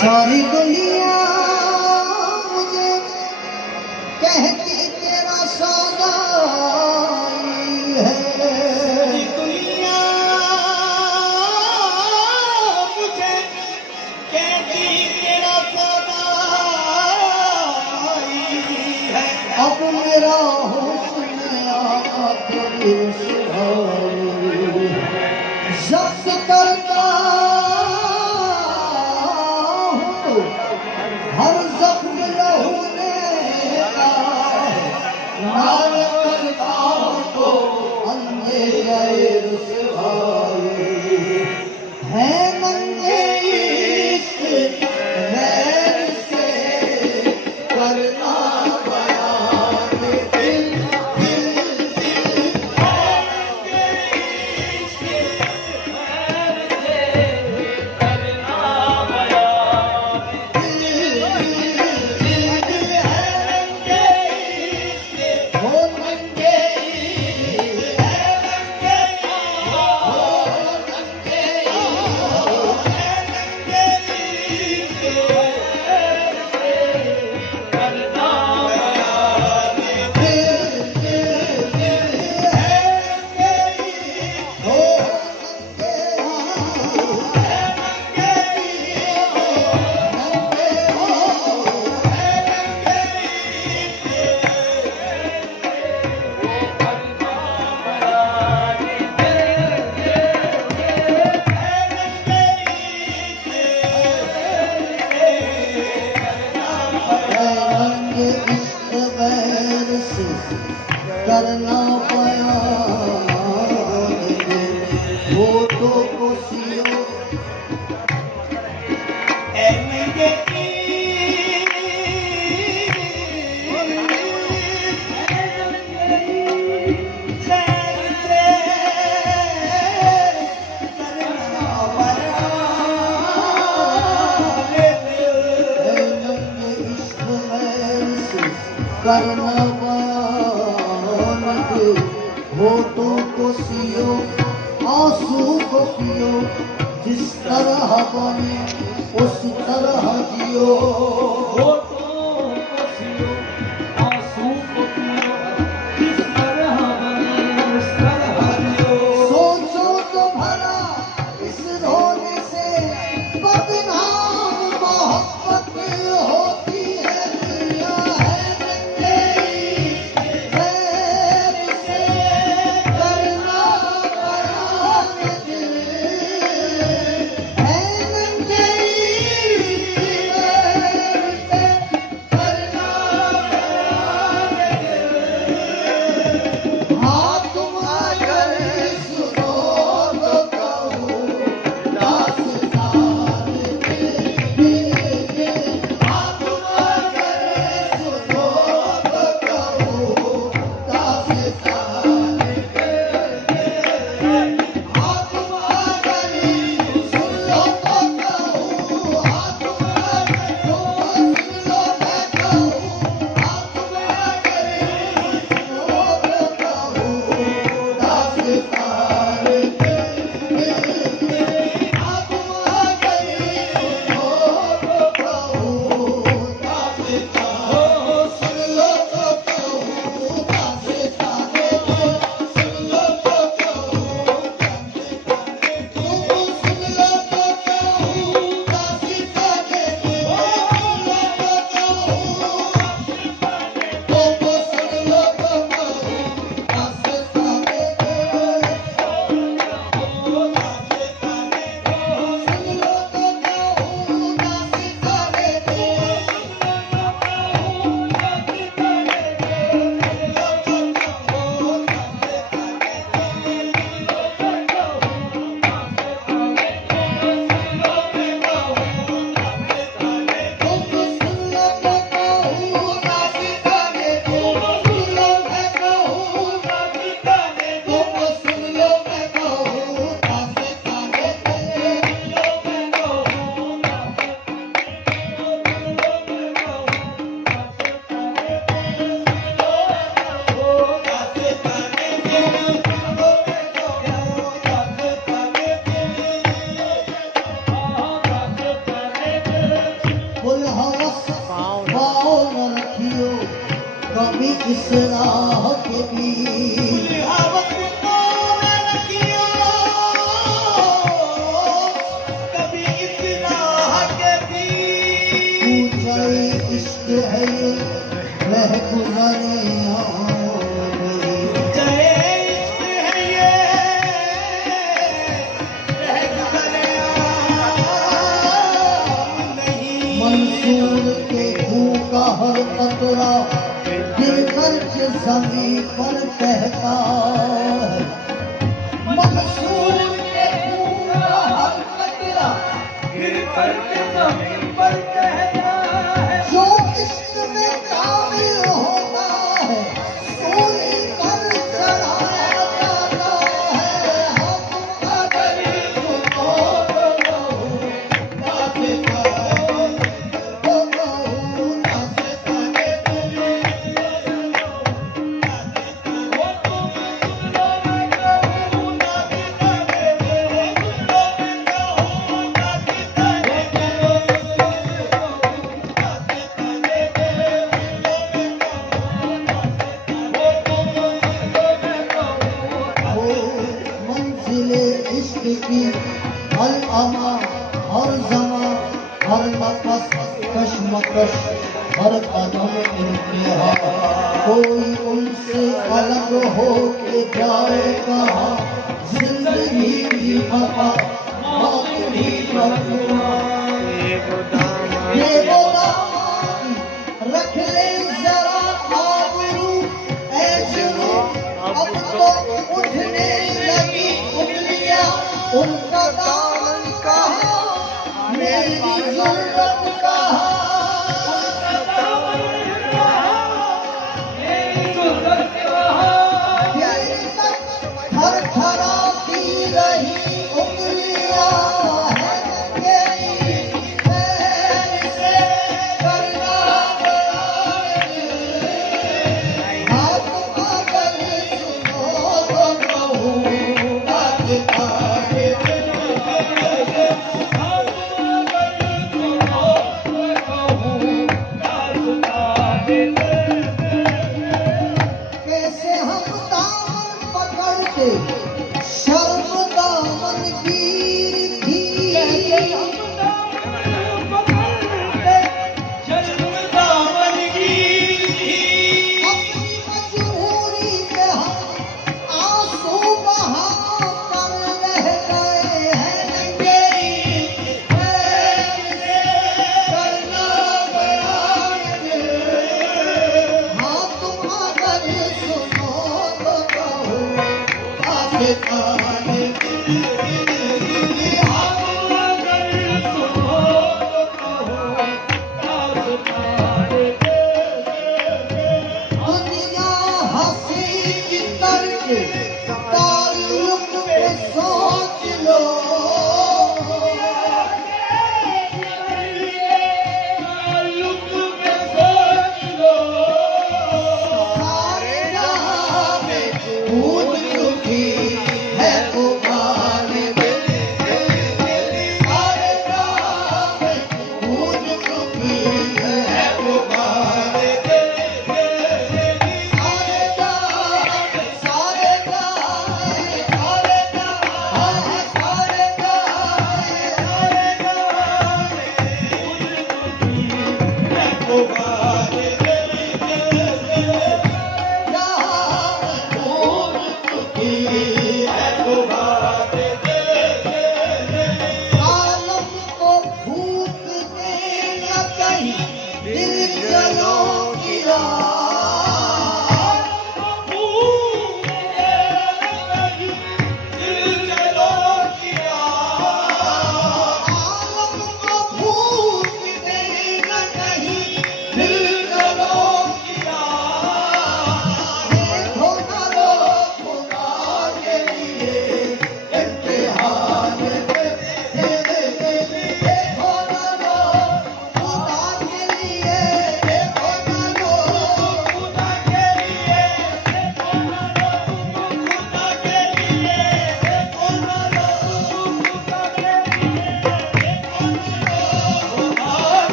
सारी दुनिया मुझे कहती तेरा सौदाई है। सारी दुनिया मुझे कहती तेरा सौदाई है। अब मेरा हुस्न आखिरी जब्त करता हूँ हर जख्म लहू ने नाल करता हूँ अंधे गए रुसवाई है नंगे इश्क गैर से करना बयान दिल दिल दिल करना पाया वो तो खुशियों करना होठों को सियो आंसू को पियो जिस तरह बने उस तरह जियो। होठों को सियो आंसू को पियो जिस तरह बने उस तरह जियो। सोचो तो भला इस रोने से बदनाम मोहब्बत होती है दुनिया है नंगे गैर से करना बयान दिल है नंगे गैर से इस राह के बीच बुलावत को न रखियो कभी इस राह के बीच। पूछे इश्क है ये रह गुजरे जय इश्क है ये रह गुजरे नहीं। मंसूर के मुंह का हर कतरा गिर कर के जमीन पर कहता है। मंसूर के मुंह का हर कतरा गिर कर के जमीन पर कहता है। जो इश्क में काबिल होता है सोने पर चढ़ाया जाता है। हम अगर इसको मंजिले इश्क की हर अमा हर जमा हर नफस कशमकश हर कदम इंतहा। कोई उनसे अलग हो के जाए कहाँ जिंदगी भी खफा मौत भी बदुआ। ये वो दामन रख ले जरा आबरू ऐ जुनू अब तो उठने लगी उंगलियां उनका दामन कहाँ मेरी जुर्रत कहाँ। दिल तक थरथराती रही उंगलियां है मेरी पैर से करना हाथ अगर सुनो तो कहूँ बात आगे कैसे हम दामन पकड़ के